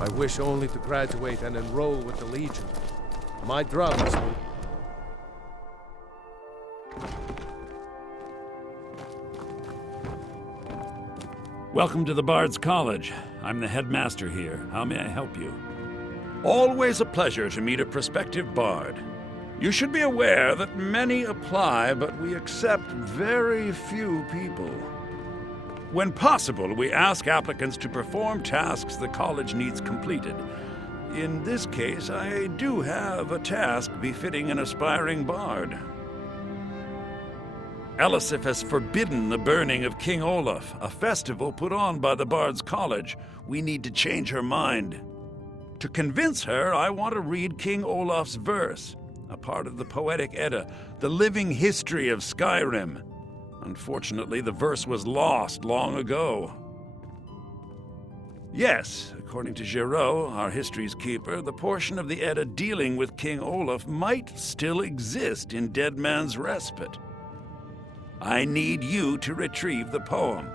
I wish only to graduate and enroll with the Legion. My drums will... Welcome to the Bard's College. I'm the headmaster here. How may I help you? Always a pleasure to meet a prospective bard. You should be aware that many apply, but we accept very few people. When possible, we ask applicants to perform tasks the college needs completed. In this case, I do have a task befitting an aspiring bard. Elisif has forbidden the burning of King Olaf, a festival put on by the Bard's College. We need to change her mind. To convince her, I want to read King Olaf's verse, a part of the Poetic Edda, the living history of Skyrim. Unfortunately, the verse was lost long ago. Yes, according to Giraud, our history's keeper, the portion of the Edda dealing with King Olaf might still exist in Dead Man's Respite. I need you to retrieve the poem.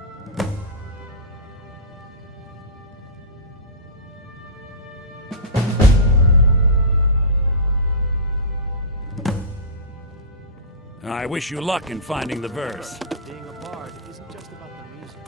I wish you luck in finding the verse. Being a bard isn't just about the music.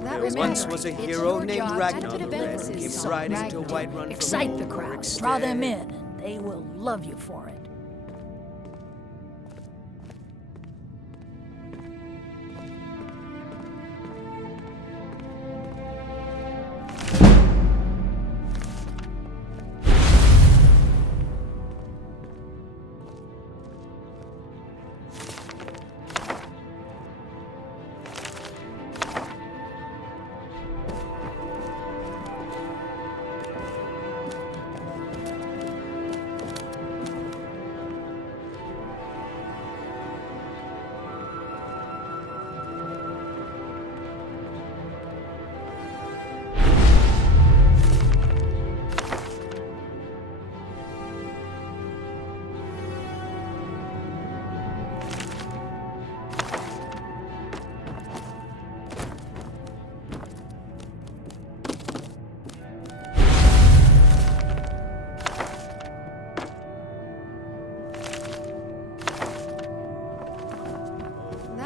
There once was a hero named Ragnar the Red who came riding to Whiterun from Excite the crowd, draw them in, and they will love you for it.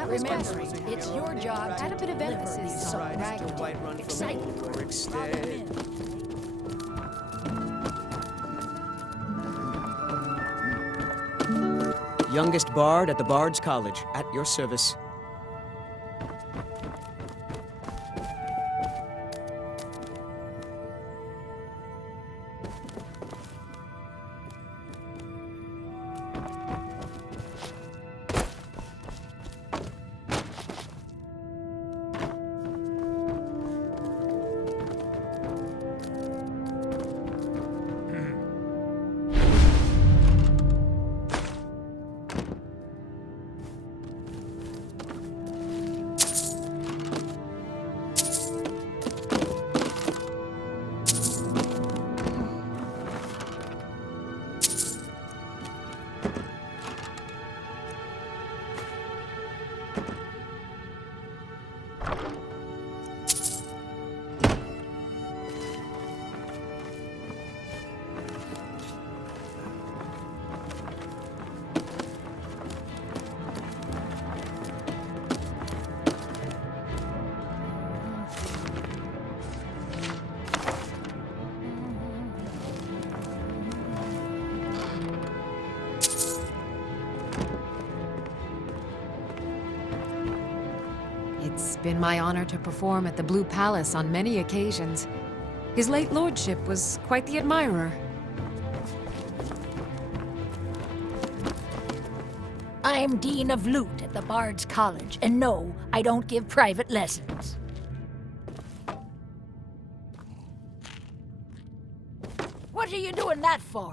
Remember, it's your job to add a bit of emphasis so Ragnar excite the crowd, draw them in. Youngest bard at the Bard's College, at your service. been my honor to perform at the Blue Palace on many occasions. His late lordship was quite the admirer. I'm Dean of Lute at the Bard's College, and no, I don't give private lessons. What are you doing that for?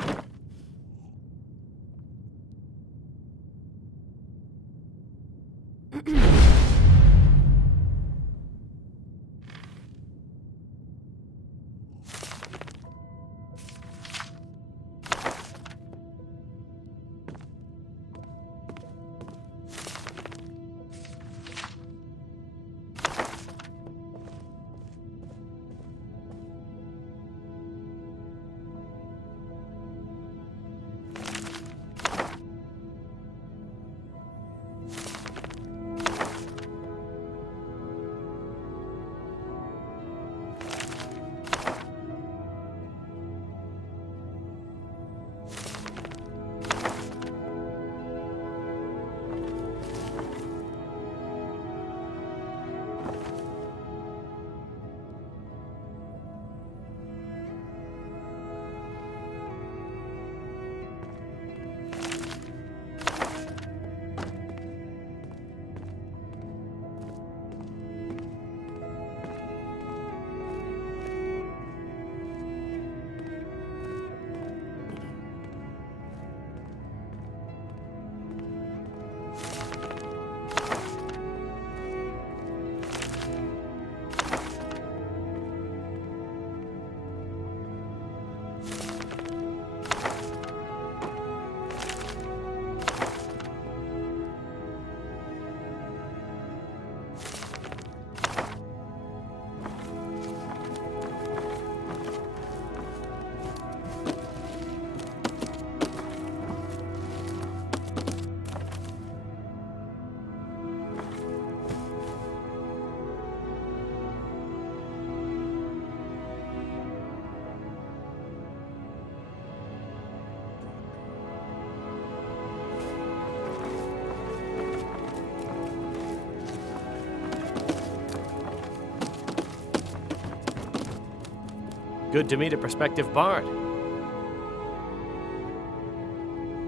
Good to meet a prospective bard.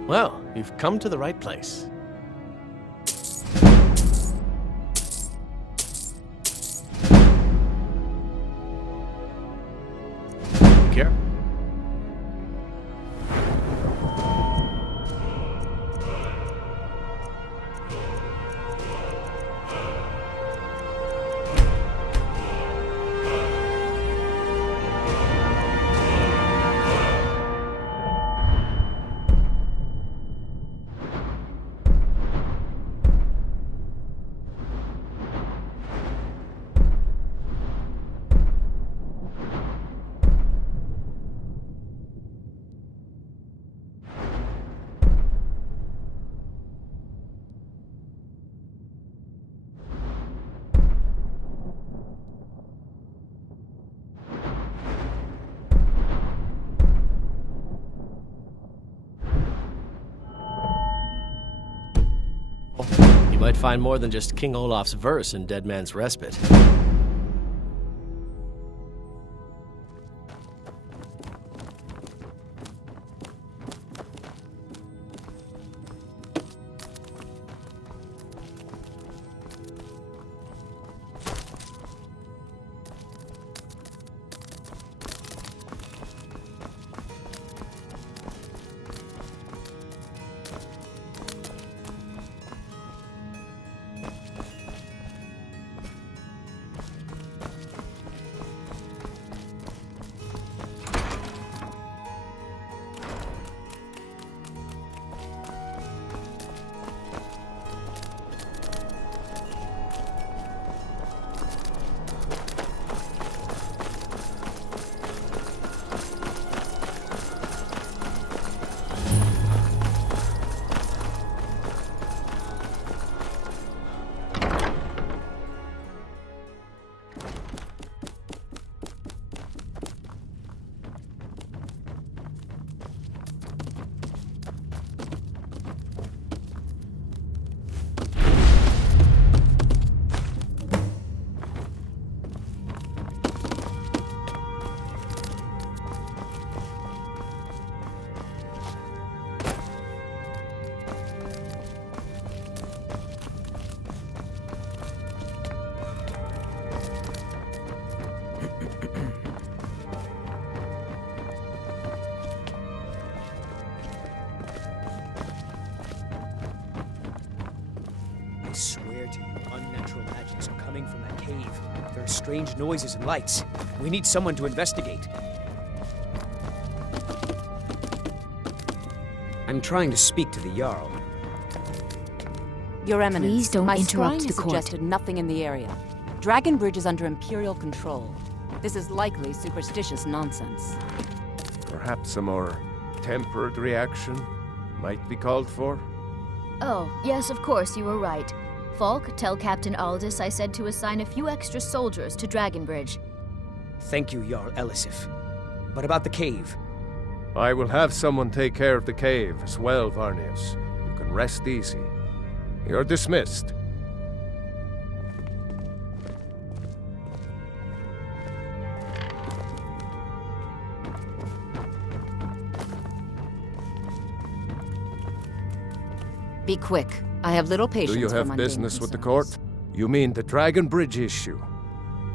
Well, you've come to the right place. Care? You might find more than just King Olaf's verse in Dead Man's Respite. evil magics are coming from that cave. There are strange noises and lights. We need someone to investigate. I'm trying to speak to the Jarl. Your Eminence, Please don't my interrupt scrying the court. suggested nothing in the area. Dragon Bridge is under Imperial control. This is likely superstitious nonsense. Perhaps a more tempered reaction might be called for? Oh, yes, of course, you were right. Falk, tell Captain Aldous I said to assign a few extra soldiers to Dragonbridge. Thank you, Jarl Elisif. But about the cave. I will have someone take care of the cave as well, Varnius. You can rest easy. You're dismissed. Be quick. I have little patience Do you for have mundane business with the concerns. court? You mean the Dragon Bridge issue?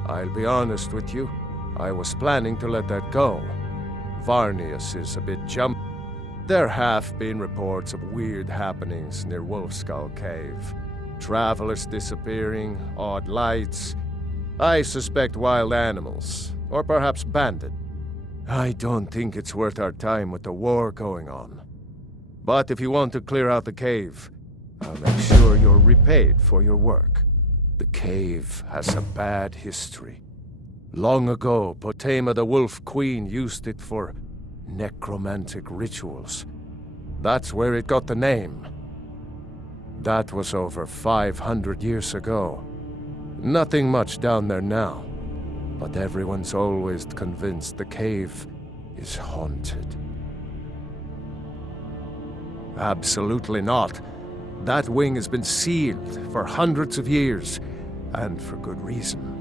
I'll be honest with you. I was planning to let that go. Varnius is a bit jump. There have been reports of weird happenings near Wolfskull Cave. Travelers disappearing, odd lights. I suspect wild animals, or perhaps bandit. I don't think it's worth our time with the war going on. But if you want to clear out the cave, I'll make sure you're repaid for your work. The cave has a bad history. Long ago, Potema the Wolf Queen used it for necromantic rituals. That's where it got the name. That was over 500 years ago. Nothing much down there now, but everyone's always convinced the cave is haunted. Absolutely not. That wing has been sealed for hundreds of years, and for good reason.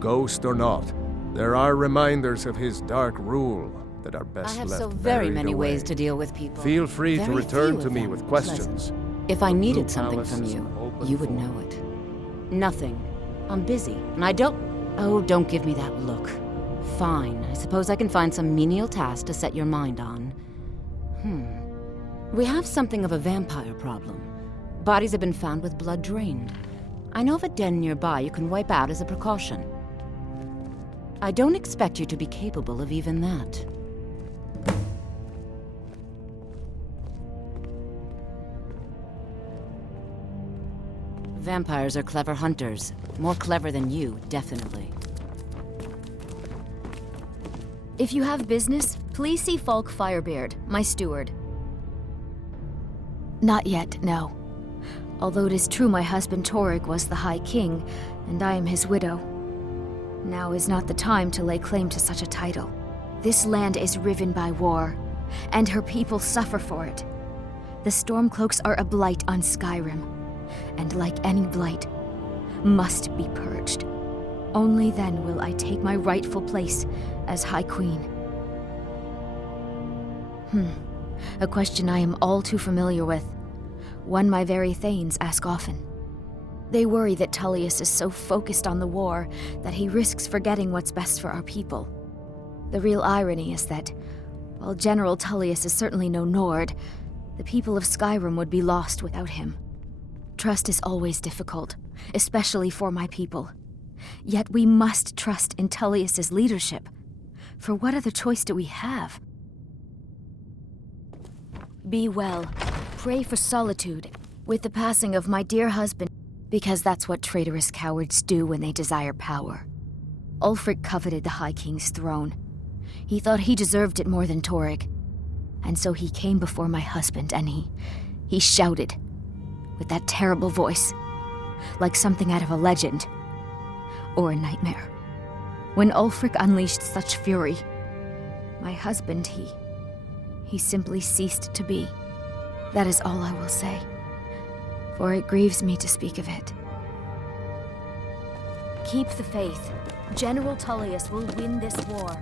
Ghost or not, there are reminders of his dark rule that are best I have left so very buried many away. ways to deal with people. Feel free to Very return few to of me them with pleasant. questions. If I The needed Blue something Palace from is you, an open you would forum. know it. Nothing. I'm busy, and I don't... Oh, don't give me that look. Fine, I suppose I can find some menial task to set your mind on. We have something of a vampire problem. Bodies have been found with blood drained. I know of a den nearby you can wipe out as a precaution. I don't expect you to be capable of even that. Vampires are clever hunters. More clever than you, definitely. If you have business, please see Falk Firebeard, my steward. Not yet, no. Although it is true my husband Torrig was the High King, and I am his widow. Now is not the time to lay claim to such a title. This land is riven by war, and her people suffer for it. The Stormcloaks are a blight on Skyrim, and like any blight, must be purged. Only then will I take my rightful place as High Queen. A question I am all too familiar with. One my very Thanes ask often. They worry that Tullius is so focused on the war that he risks forgetting what's best for our people. The real irony is that, while General Tullius is certainly no Nord, the people of Skyrim would be lost without him. Trust is always difficult, especially for my people. Yet we must trust in Tullius's leadership. For what other choice do we have? Be well. Pray for solitude, with the passing of my dear husband, because that's what traitorous cowards do when they desire power. Ulfric coveted the High King's throne. He thought he deserved it more than Torrig. And so he came before my husband and he shouted, with that terrible voice, like something out of a legend, or a nightmare. When Ulfric unleashed such fury, my husband, he simply ceased to be. That is all I will say, for it grieves me to speak of it. Keep the faith. General Tullius will win this war.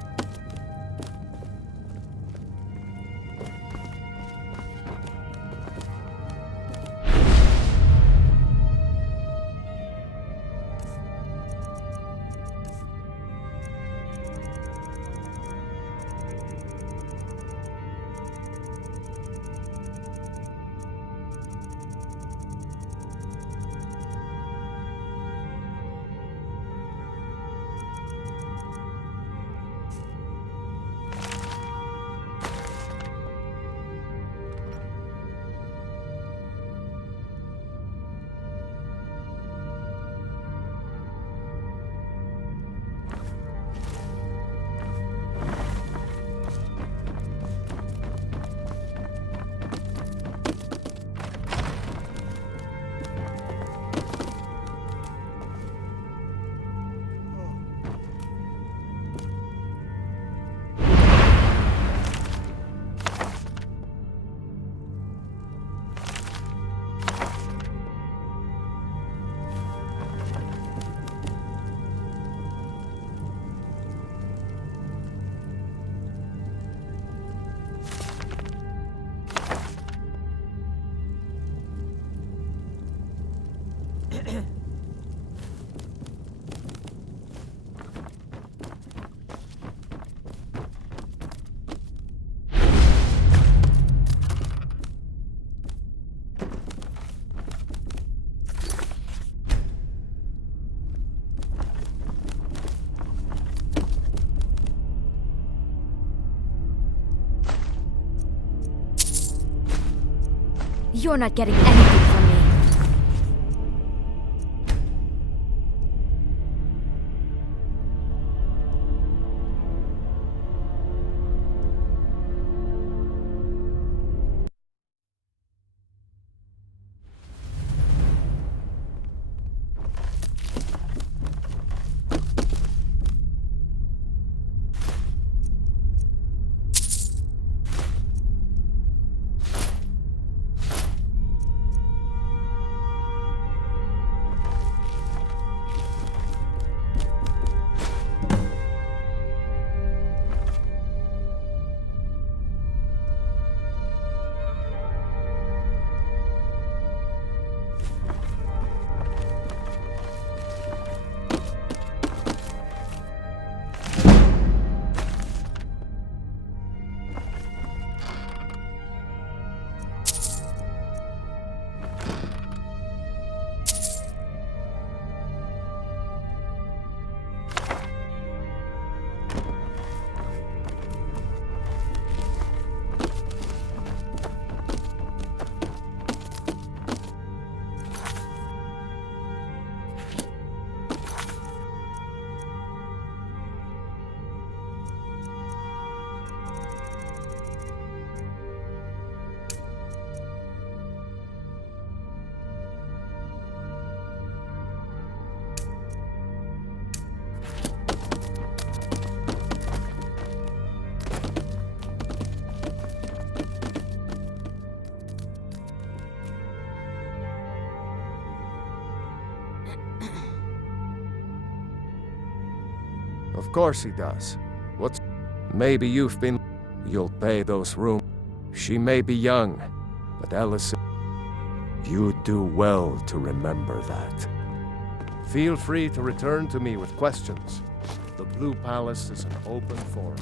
You're not getting anything from me. Of course he does. What's... Maybe you've been... You'll pay those rooms. She may be young, but Allison... You'd do well to remember that. Feel free to return to me with questions. The Blue Palace is an open forum.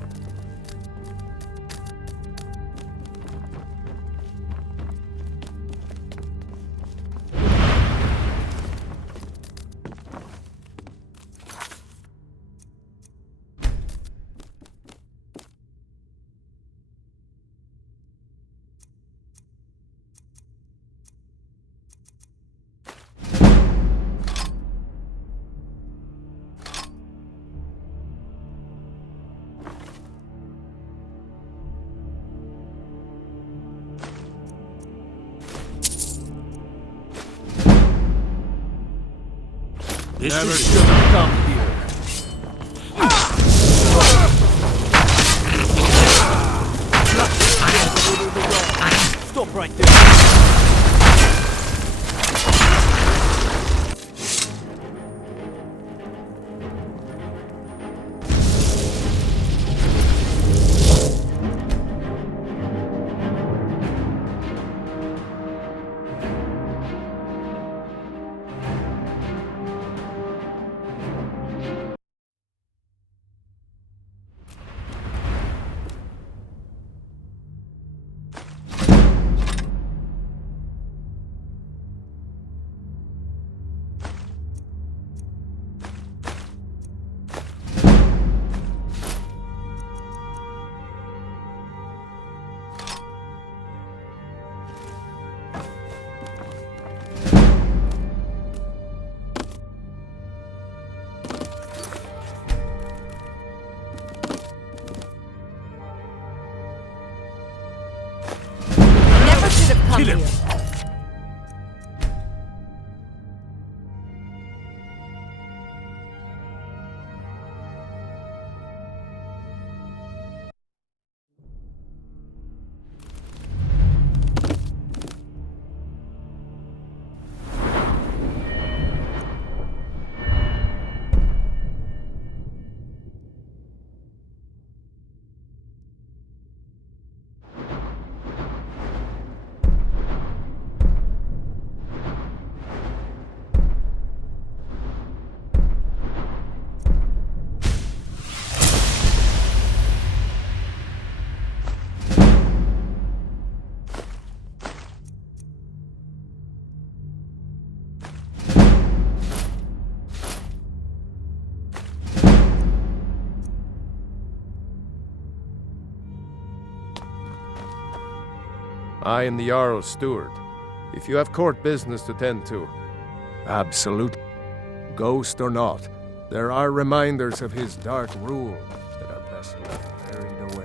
Never should have come here. Stop right there. Kill him! I am the Jarl's steward. If you have court business to tend to, absolutely. Ghost or not, there are reminders of his dark rule that are best left buried away.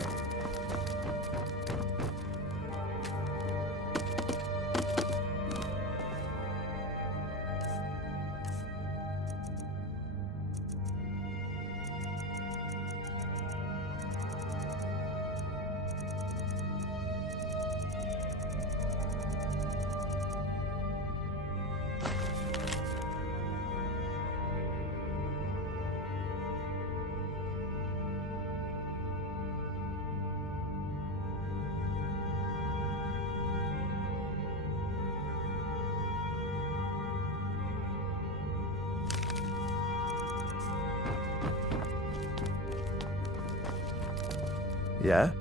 Yeah?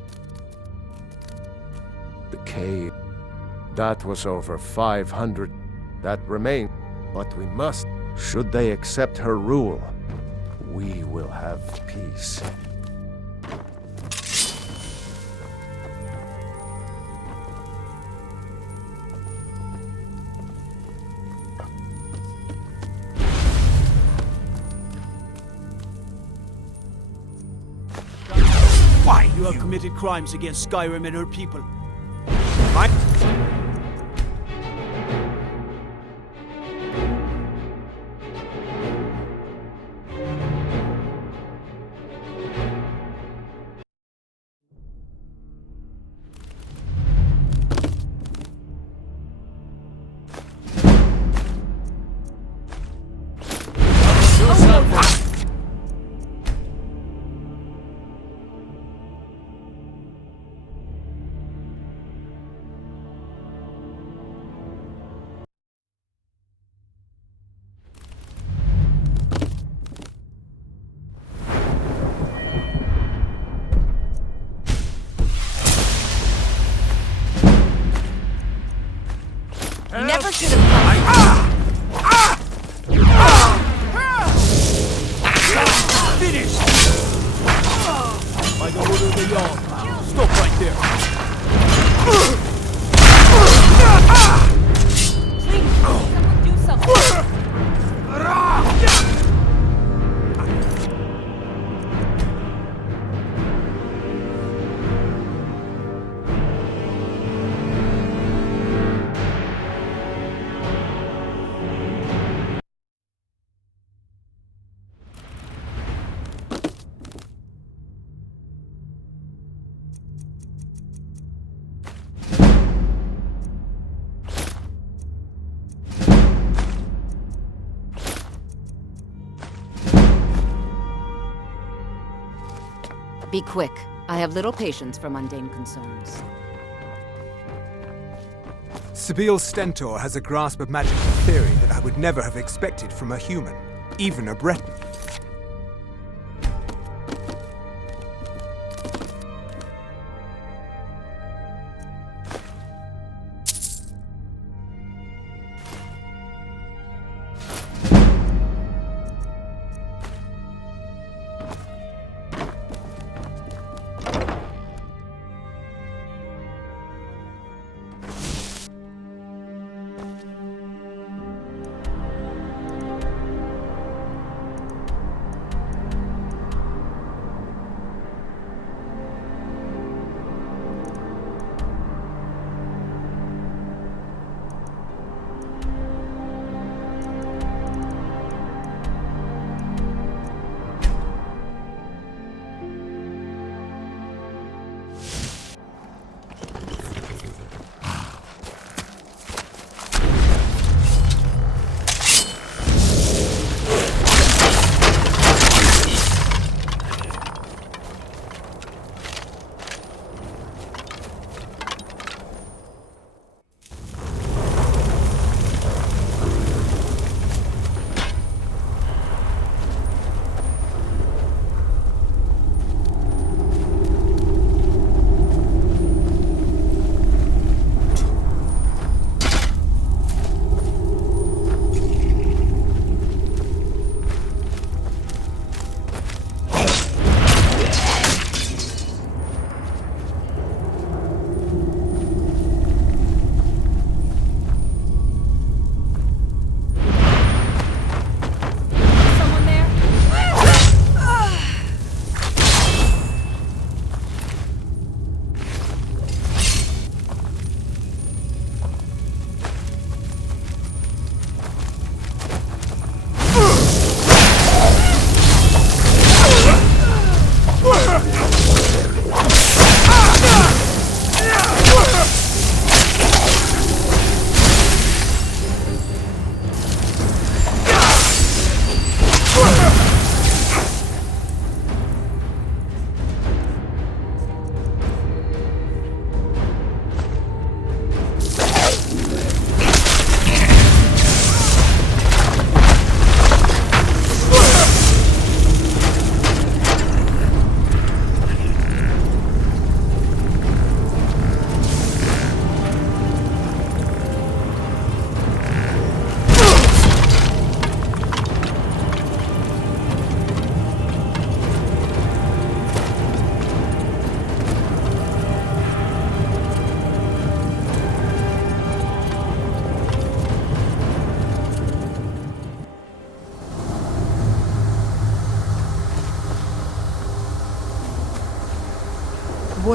The cave. That was over 500. That remained. But we must. Should they accept her rule, we will have peace. Why? You have committed crimes against Skyrim and her people. Right? Never should have. Finish! By the order of the Jarl. Stop right there. Please, someone do something. Be quick. I have little patience for mundane concerns. Sibyl Stentor has a grasp of magical theory that I would never have expected from a human, even a Breton.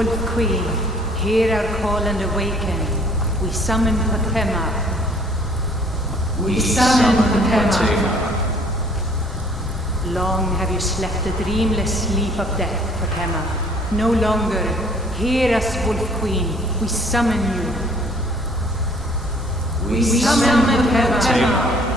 Wolf Queen, hear our call and awaken. We summon Potema. We summon Potema. Long have you slept the dreamless sleep of death, Potema. No longer. Hear us, Wolf Queen. We summon you. We summon Potema.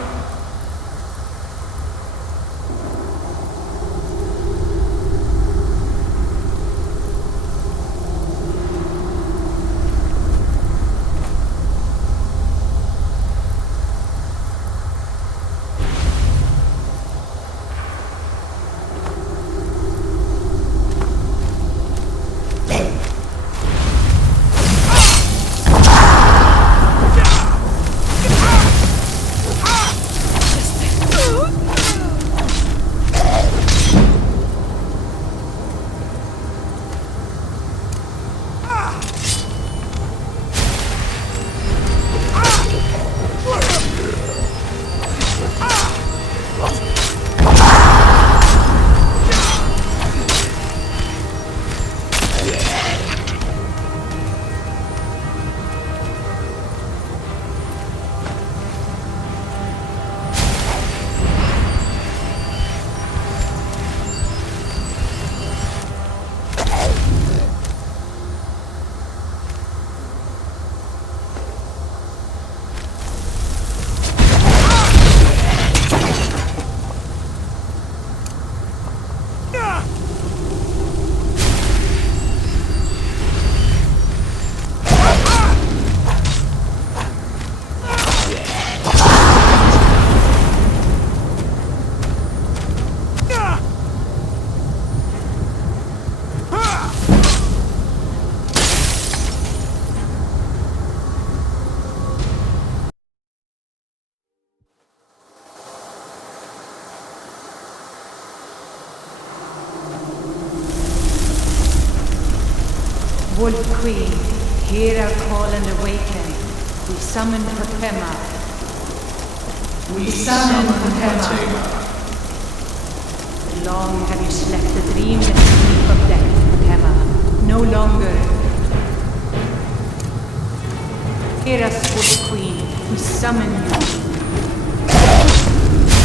Wolf Queen, hear our call and awaken. We summon Potema. We summon Potema. Long have you slept the dreamless sleep of death, Potema. No longer. Hear us, Wolf Queen. We summon you.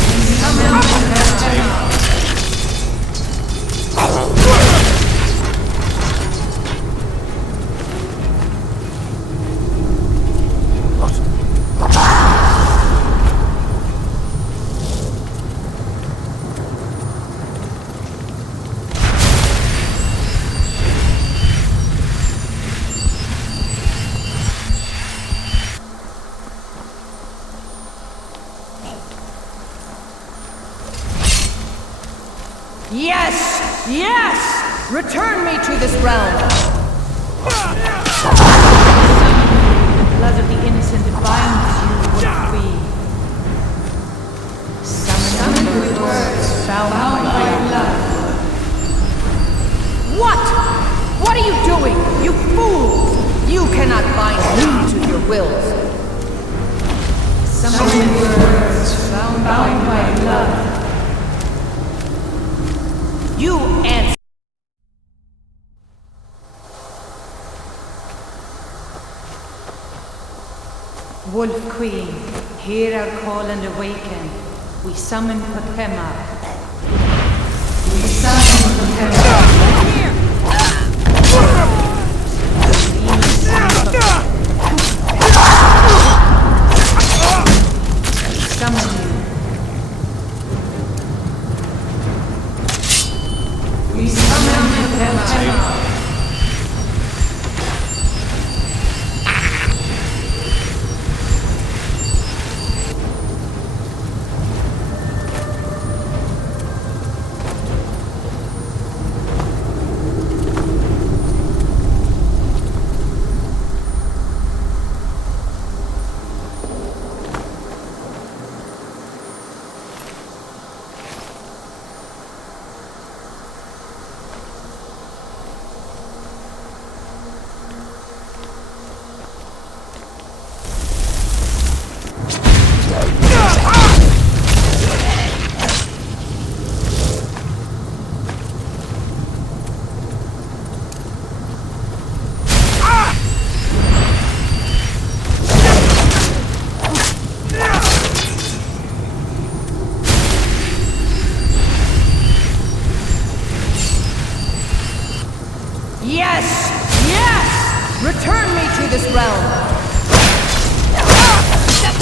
We summon Potema. Yes! Yes! Return me to this realm! The blood of the innocent binds you, Wolf Queen. Summon with words, bound by blood. What? What are you doing? You fools! You cannot bind me to your wills. Summon with words, bound by blood. You answer. Wolf Queen, hear our call and awaken. We summon Potema. We summon Potema. Summon you. We summon Potema.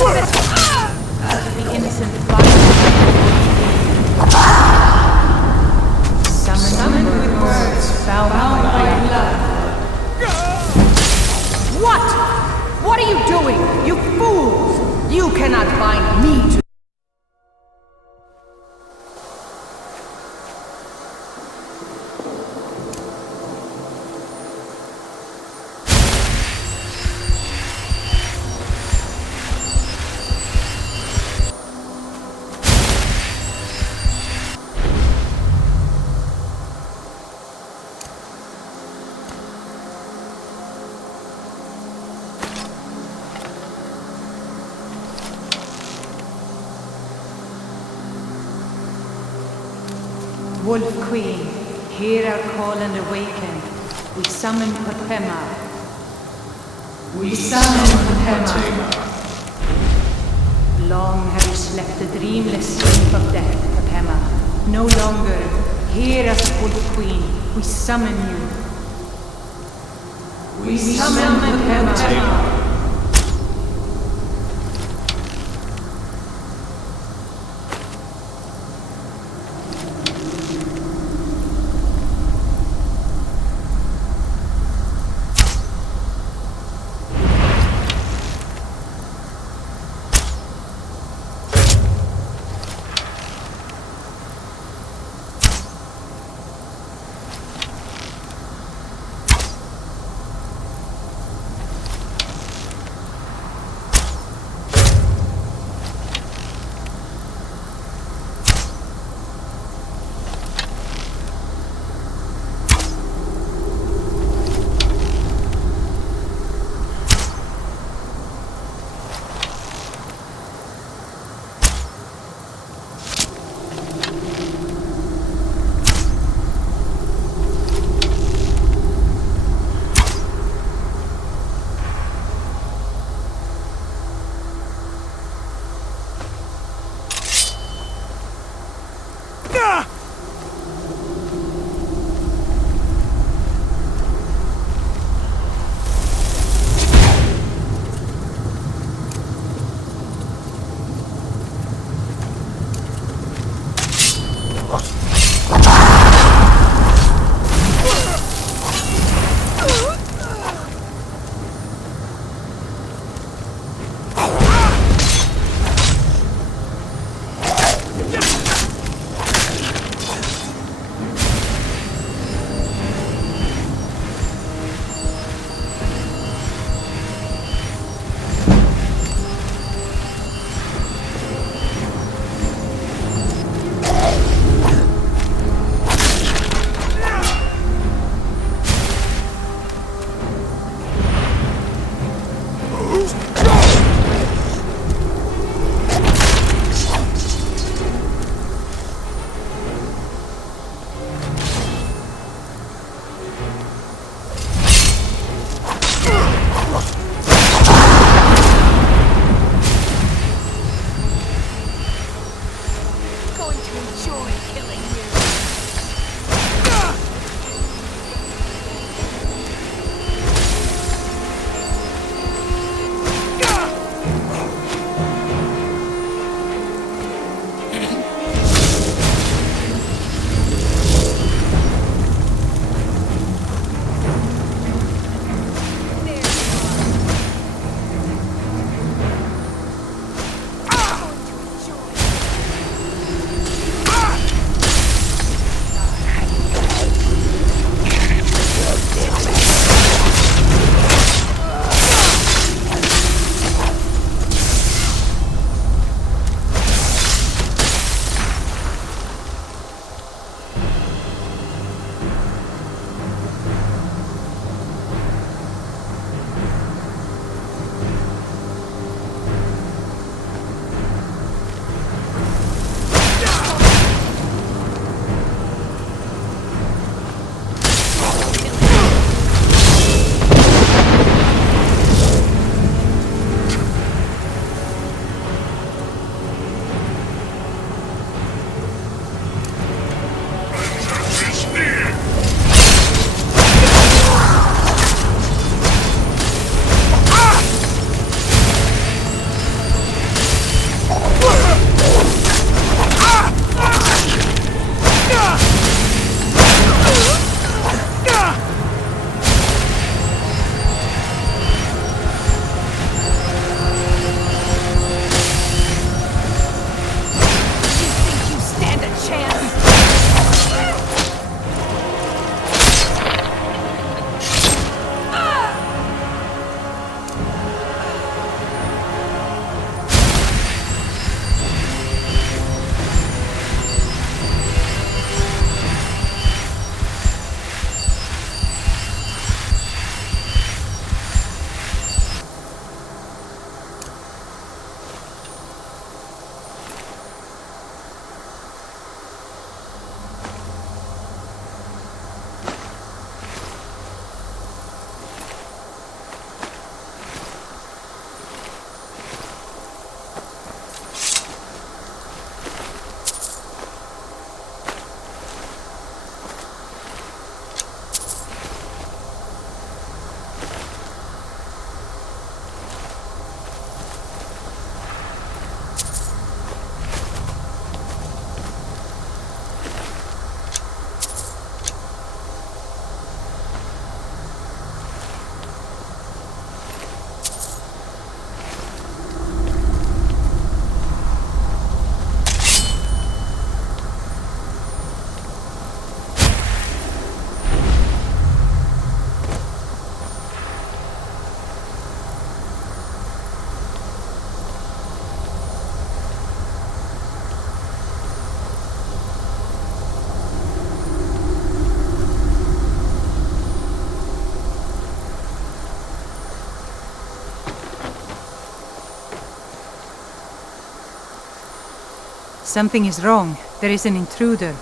The innocent body. Summoned with words, bound by blood. What? What are you doing? You fools! You cannot bind me to... Wolf Queen, hear our call and awaken. We summon Potema. We summon Potema. Long have you slept the dreamless sleep of death, Potema. No longer. Hear us, Wolf Queen. We summon you. We summon Potema. Something is wrong. There is an intruder.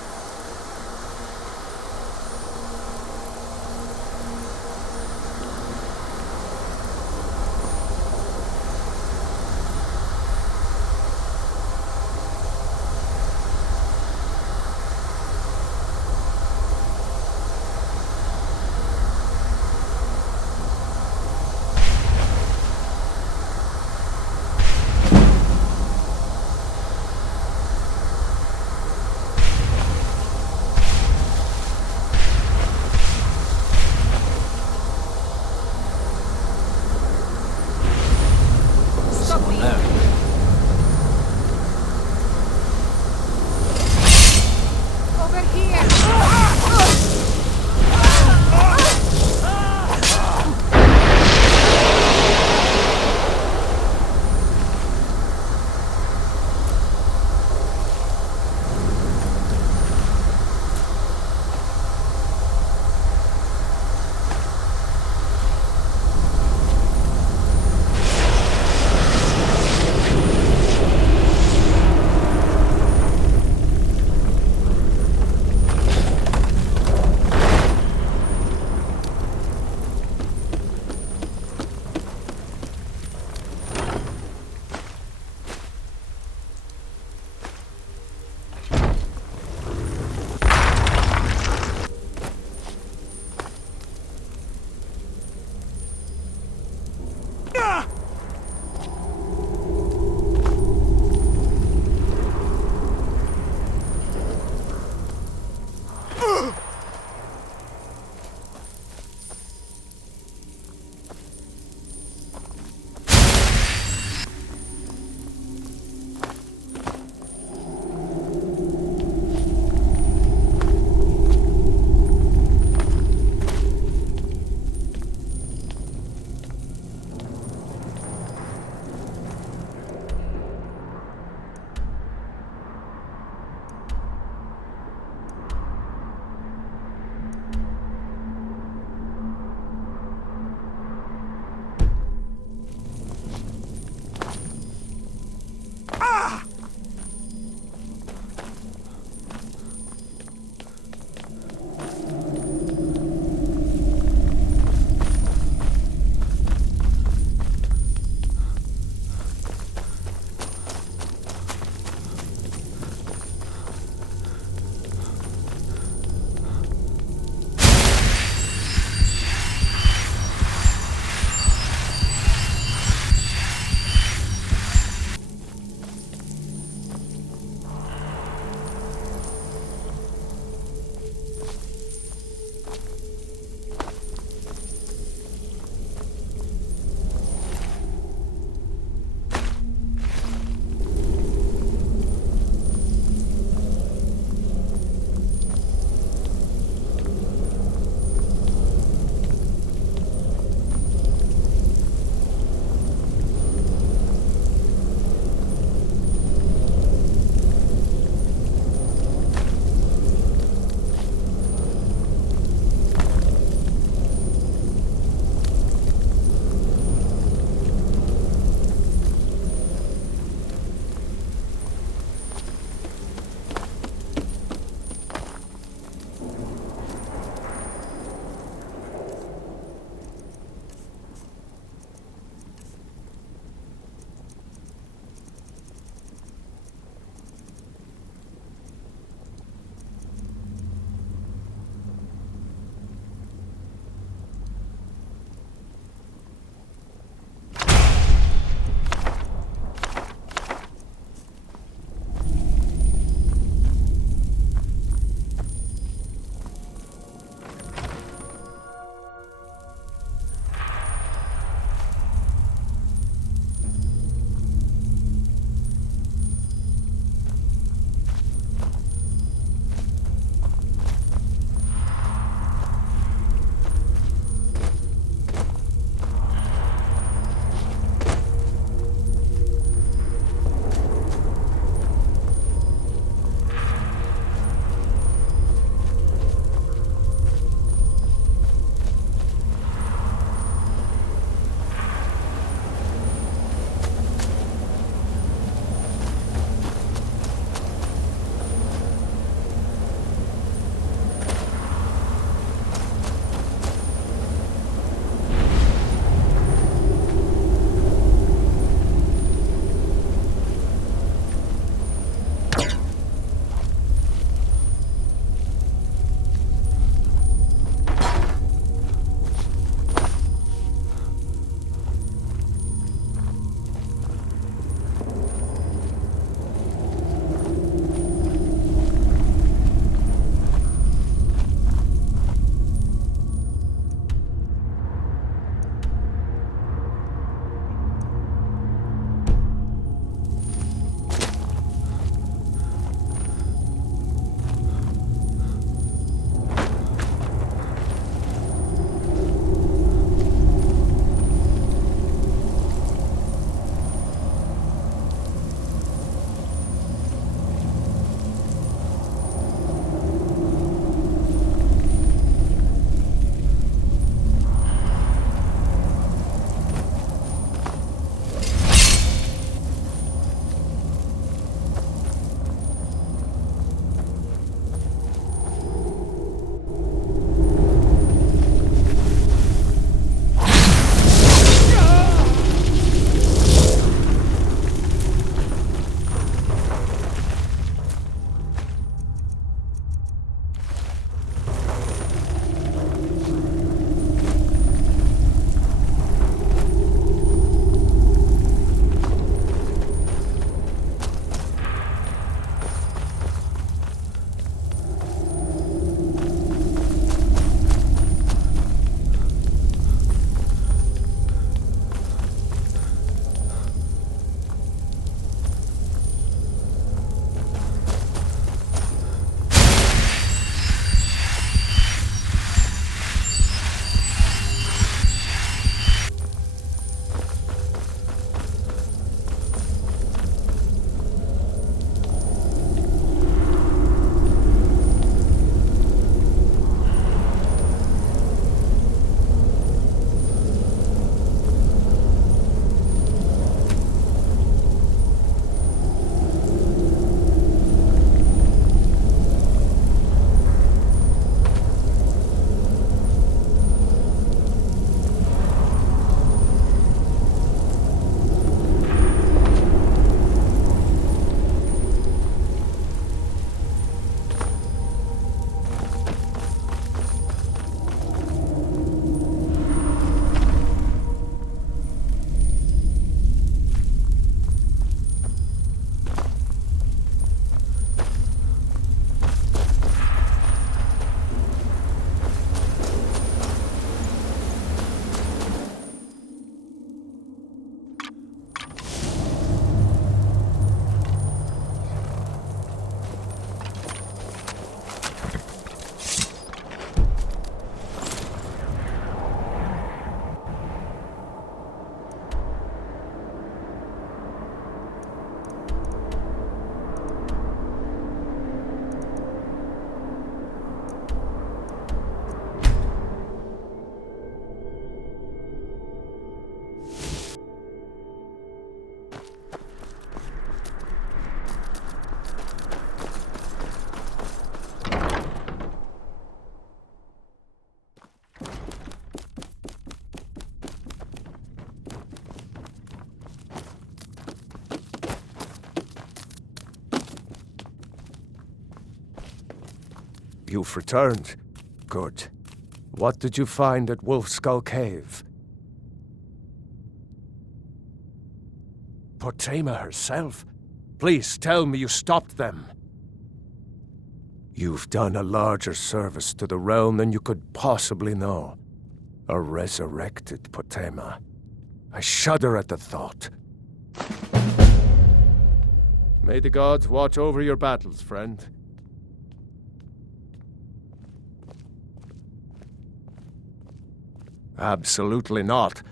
You've returned. Good. What did you find at Wolf Skull Cave? Potema herself? Please tell me you stopped them. You've done a larger service to the realm than you could possibly know. A resurrected Potema. I shudder at the thought. May the gods watch over your battles, friend. Absolutely not.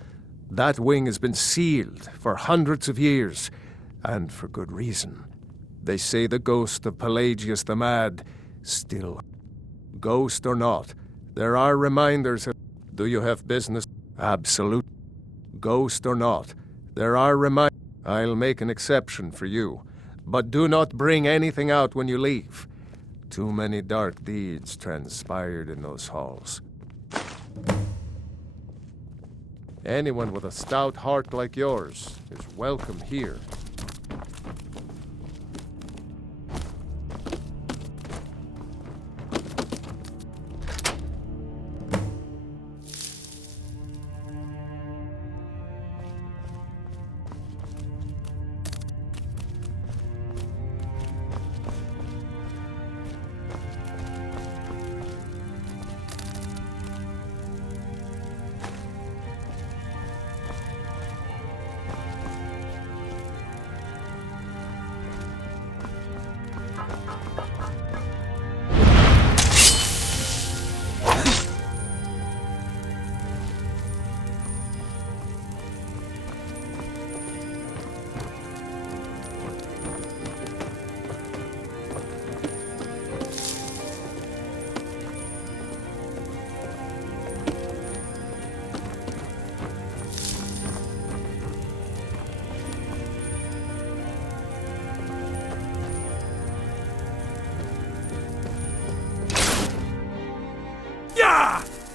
That wing has been sealed for hundreds of years, and for good reason. They say the ghost of Pelagius the Mad still. Ghost or not, there are reminders of... Do you have business? Absolute. Ghost or not, there are reminders... I'll make an exception for you, but do not bring anything out when you leave. Too many dark deeds transpired in those halls. Anyone with a stout heart like yours is welcome here.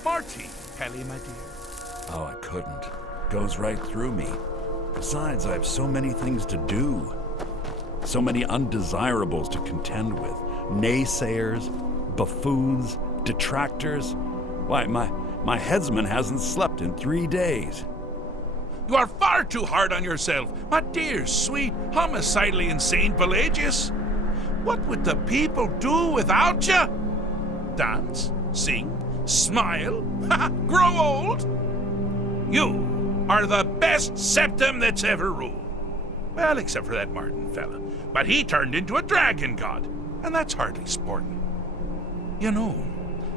Marty! Pelly, my dear. Oh, I couldn't. Goes right through me. Besides, I have so many things to do. So many undesirables to contend with. Naysayers, buffoons, detractors. Why, my headsman hasn't slept in 3 days. You are far too hard on yourself, my dear, sweet, homicidally insane Pelagius. What would the people do without you? Dance, sing, smile, grow old? You are the best septum that's ever ruled. Well, except for that Martin fella. But he turned into a dragon god, and that's hardly sporting. You know,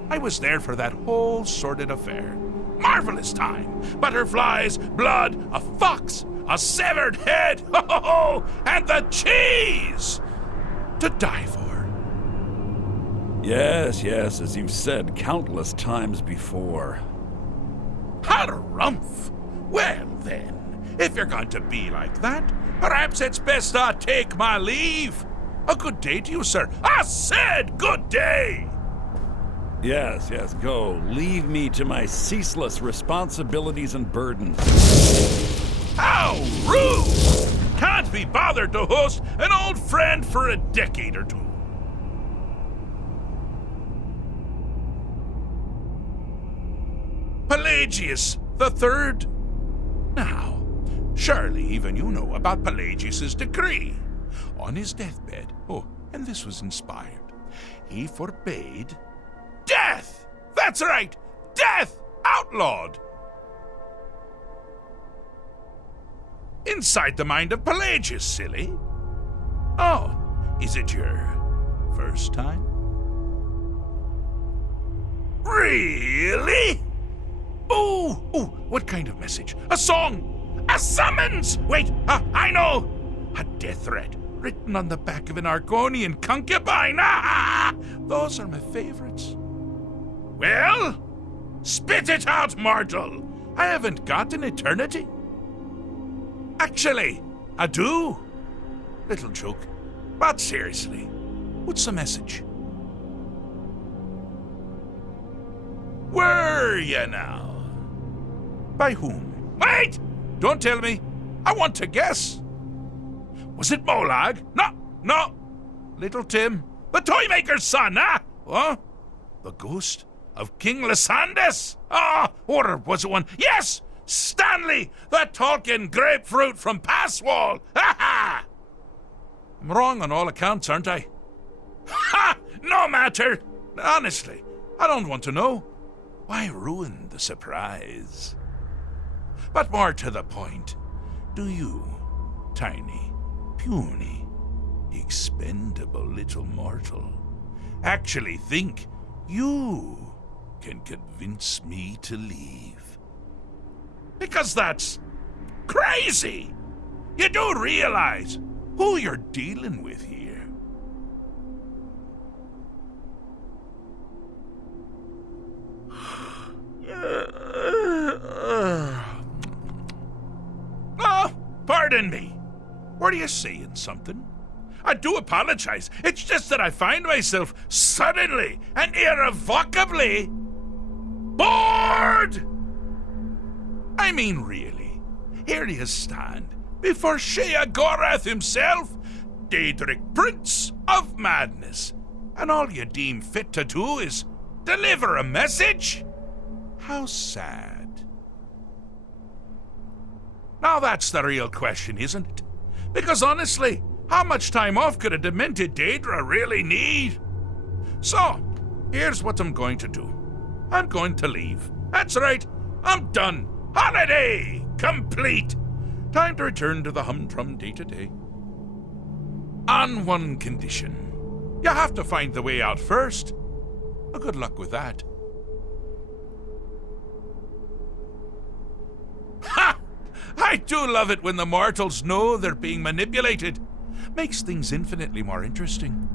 I was there for that whole sordid affair. Marvelous time. Butterflies, blood, a fox, a severed head, and the cheese to die for. Yes, as you've said countless times before. Harumph! Well then, if you're going to be like that, perhaps it's best I take my leave. A good day to you, sir. I said good day! Yes, go. Leave me to my ceaseless responsibilities and burdens. How rude! Can't be bothered to host an old friend for a decade or two. Pelagius the Third. Now, surely even you know about Pelagius's decree. On his deathbed, and this was inspired, he forbade death! That's right! Death! Outlawed! Inside the mind of Pelagius, silly. Oh, is it your first time? Really? Ooh, what kind of message? A song? A summons? Wait, I know! A death threat written on the back of an Argonian concubine. Those are my favorites. Well, spit it out, mortal. I haven't got an eternity. Actually, I do. Little joke. But seriously, what's the message? Were you now? By whom? Wait! Don't tell me. I want to guess. Was it Molag? No. Little Tim. The Toymaker's son, huh? The ghost of King Lysandus? Ah, or was it one? Yes! Stanley, the talking grapefruit from Passwall! Ha ha! I'm wrong on all accounts, aren't I? Ha! No matter! Honestly, I don't want to know. Why ruin the surprise? But more to the point, do you, tiny, puny, expendable little mortal, actually think you can convince me to leave? Because that's crazy! You do realize who you're dealing with here. Oh, pardon me. Were you saying something? I do apologize. It's just that I find myself suddenly and irrevocably bored! I mean, really. Here you stand before Sheogorath himself, Daedric Prince of Madness, and all you deem fit to do is deliver a message? How sad. Now that's the real question, isn't it? Because honestly, how much time off could a demented Daedra really need? So, here's what I'm going to do. I'm going to leave. That's right, I'm done. Holiday complete. Time to return to the humdrum day-to-day. On one condition. You have to find the way out first. Well, good luck with that. Ha! I do love it when the mortals know they're being manipulated. Makes things infinitely more interesting.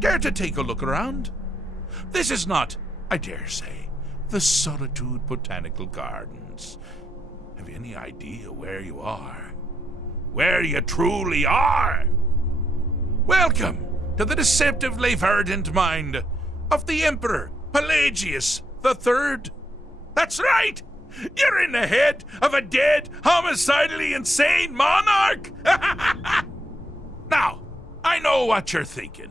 Care to take a look around? This is not, I dare say, the Solitude Botanical Gardens. Have you any idea where you are? Where you truly are? Welcome to the deceptively verdant mind of the Emperor Pelagius III. That's right! You're in the head of a dead, homicidally insane monarch! Now, I know what you're thinking.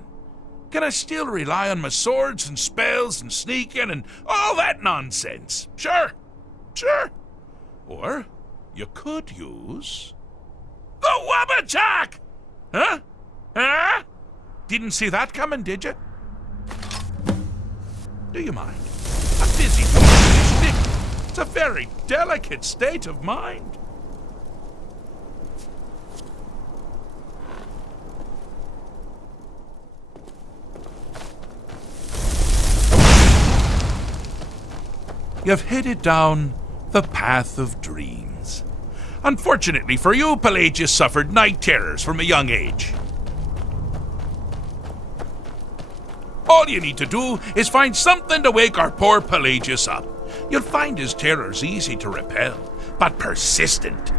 Can I still rely on my swords and spells and sneaking and all that nonsense? Sure. Or you could use the Wabbajack! Huh? Didn't see that coming, did you? Do you mind? I'm busy with this stick. It's a very delicate state of mind. You've headed down the path of dreams. Unfortunately for you, Pelagius suffered night terrors from a young age. All you need to do is find something to wake our poor Pelagius up. You'll find his terrors easy to repel, but persistent.